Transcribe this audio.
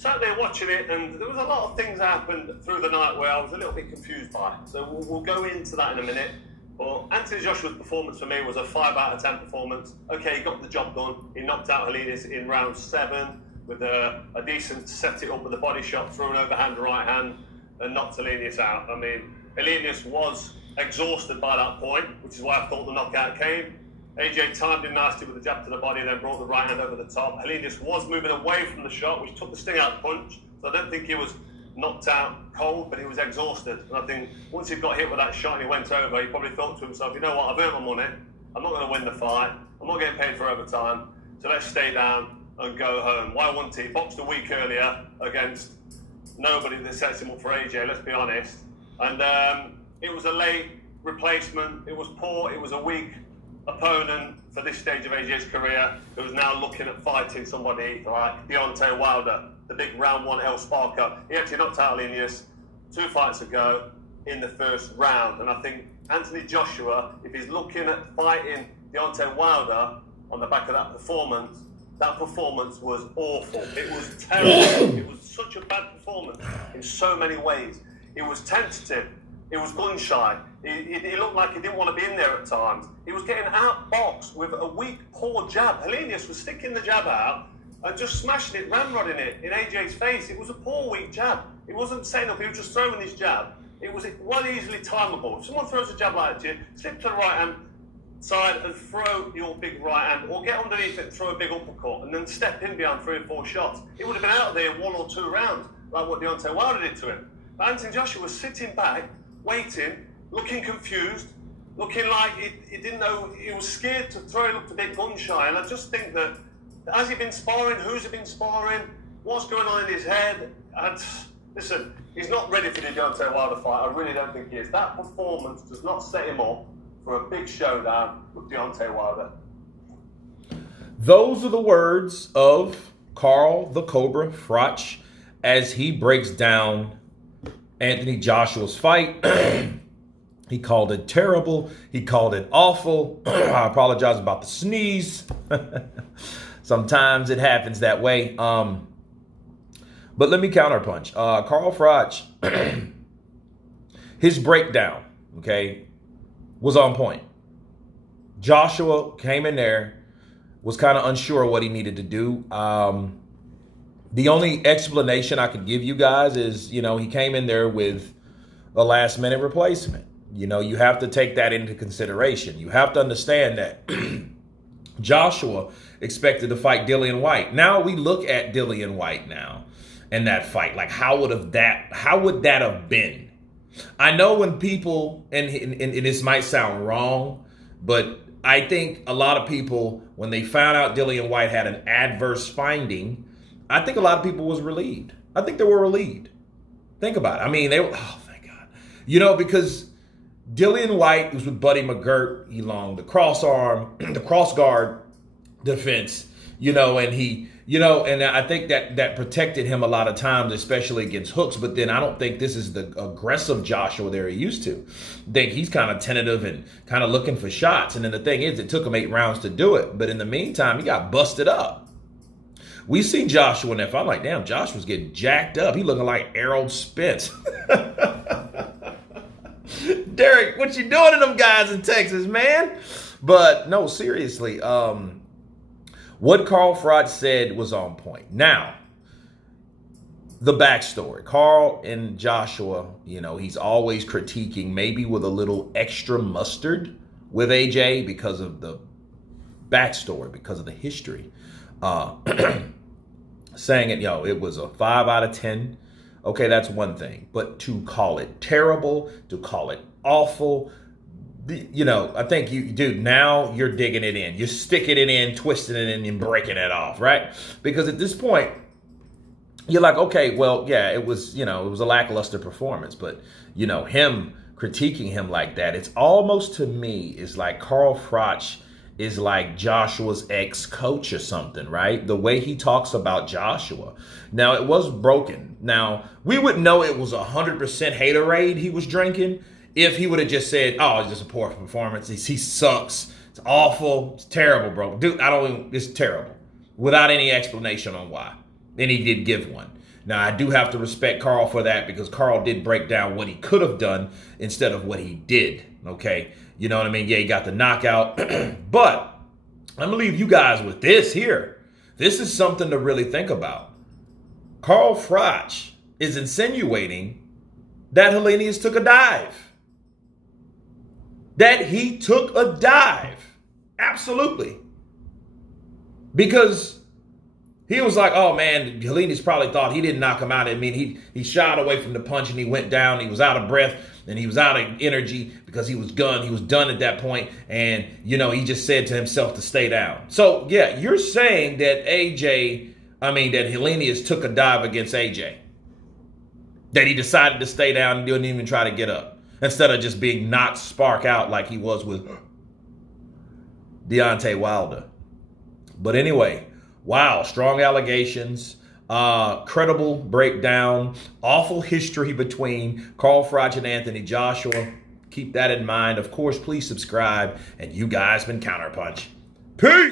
sat there watching it, and there was a lot of things that happened through the night where I was a little bit confused by it. So we'll go into that in a minute. But Anthony Joshua's performance for me was a 5 out of 10 performance. Okay, he got the job done. He knocked out Helenius in round 7 with a decent set it up with a body shot, through an overhand right hand, and knocked Helenius out. I mean, Helenius was exhausted by that point, which is why I thought the knockout came. AJ timed him nicely with a jab to the body, then brought the right hand over the top. Helenius was moving away from the shot, which took the sting out of the punch. So I don't think he was knocked out cold, but he was exhausted. And I think once he got hit with that shot and he went over, he probably thought to himself, you know what, I've earned my money. I'm not going to win the fight. I'm not getting paid for overtime. So let's stay down and go home. Why wouldn't he? Boxed a week earlier against nobody that sets him up for AJ, let's be honest. And it was a late replacement. It was poor. It was a weak opponent for this stage of AJ's career, who was now looking at fighting somebody like Deontay Wilder, the big round 1 El Sparker. He actually knocked out Helenius 2 fights ago in the first round. And I think Anthony Joshua, if he's looking at fighting Deontay Wilder on the back of that performance was awful. It was terrible. It was such a bad performance in so many ways. It was tentative. It was gun shy. He looked like he didn't want to be in there at times. He was getting outboxed with a weak, poor jab. Helenius was sticking the jab out and just smashing it, ramrodding it in AJ's face. It was a poor, weak jab. He wasn't setting up, he was just throwing his jab. It was one easily timeable. If someone throws a jab like that to you, slip to the right hand side and throw your big right hand, or get underneath it and throw a big uppercut, and then step in behind 3 or 4 shots. He would have been out of there in 1 or 2 rounds, like what Deontay Wilder did to him. But Anthony Joshua was sitting back, waiting, looking confused, looking like he didn't know, he was scared to throw. It looked a bit gun shy. And I just think that, has he been sparring? Who's he been sparring? What's going on in his head? Listen, he's not ready for the Deontay Wilder fight. I really don't think he is. That performance does not set him up for a big showdown with Deontay Wilder. Those are the words of Carl the Cobra Froch as he breaks down Anthony Joshua's fight. He called it terrible. He called it awful. I apologize about the sneeze. Sometimes it happens that way. But let me counterpunch. Carl Froch, his breakdown, okay, was on point. Joshua came in there, was kind of unsure what he needed to do. The only explanation I could give you guys is, he came in there with a last minute replacement. You have to take that into consideration. You have to understand that Joshua expected to fight Dillian Whyte. Now we look at Dillian Whyte now and that fight. Like, how would that have been? I know when people, and this might sound wrong, but I think a lot of people, when they found out Dillian Whyte had an adverse finding, I think a lot of people was relieved. I think they were relieved. Think about it. I mean, they were, oh, thank God. Because Dillian Whyte was with Buddy McGirt. He longed the cross guard defense, and he, and I think that protected him a lot of times, especially against hooks. But then I don't think this is the aggressive Joshua they're used to. I think he's kind of tentative and kind of looking for shots. And then the thing is, it took him 8 rounds to do it. But in the meantime, he got busted up. We seen Joshua in that fight. I'm like, damn, Joshua's getting jacked up. He looking like Errol Spence. Derek, what you doing to them guys in Texas, man? But no, seriously, what Carl Froch said was on point. Now, the backstory. Carl and Joshua, he's always critiquing, maybe with a little extra mustard with AJ because of the backstory, because of the history. Saying it was a 5 out of 10. Okay, that's one thing. But to call it terrible, to call it awful, I think now you're digging it in. You're sticking it in, twisting it in, and breaking it off, right? Because at this point, you're like, okay, well, yeah, it was a lackluster performance. But, him critiquing him like that, it's almost, to me, is like Carl Froch is like Joshua's ex-coach or something, right? The way he talks about Joshua. Now, it was broken. Now, we would know it was 100% haterade he was drinking if he would have just said, oh, it's just a poor performance. He sucks. It's awful. It's terrible, bro. Dude, it's terrible. Without any explanation on why. And he did give one. Now, I do have to respect Carl for that because Carl did break down what he could have done instead of what he did. Okay. You know what I mean? Yeah, he got the knockout. But I'm going to leave you guys with this here. This is something to really think about. Carl Froch is insinuating that Helenius took a dive. That he took a dive. Absolutely. Because he was like, oh man, Helenius probably thought he didn't knock him out. I mean, he shot away from the punch and he went down. He was out of breath and he was out of energy because he was done. He was done at that point. And, you know, he just said to himself to stay down. So, yeah, you're saying that that Helenius took a dive against AJ. That he decided to stay down and didn't even try to get up. Instead of just being knocked spark out like he was with Deontay Wilder. But anyway, wow, strong allegations, credible breakdown, awful history between Carl Froch and Anthony Joshua. Keep that in mind. Of course, please subscribe. And you guys been Counterpunch. Peace!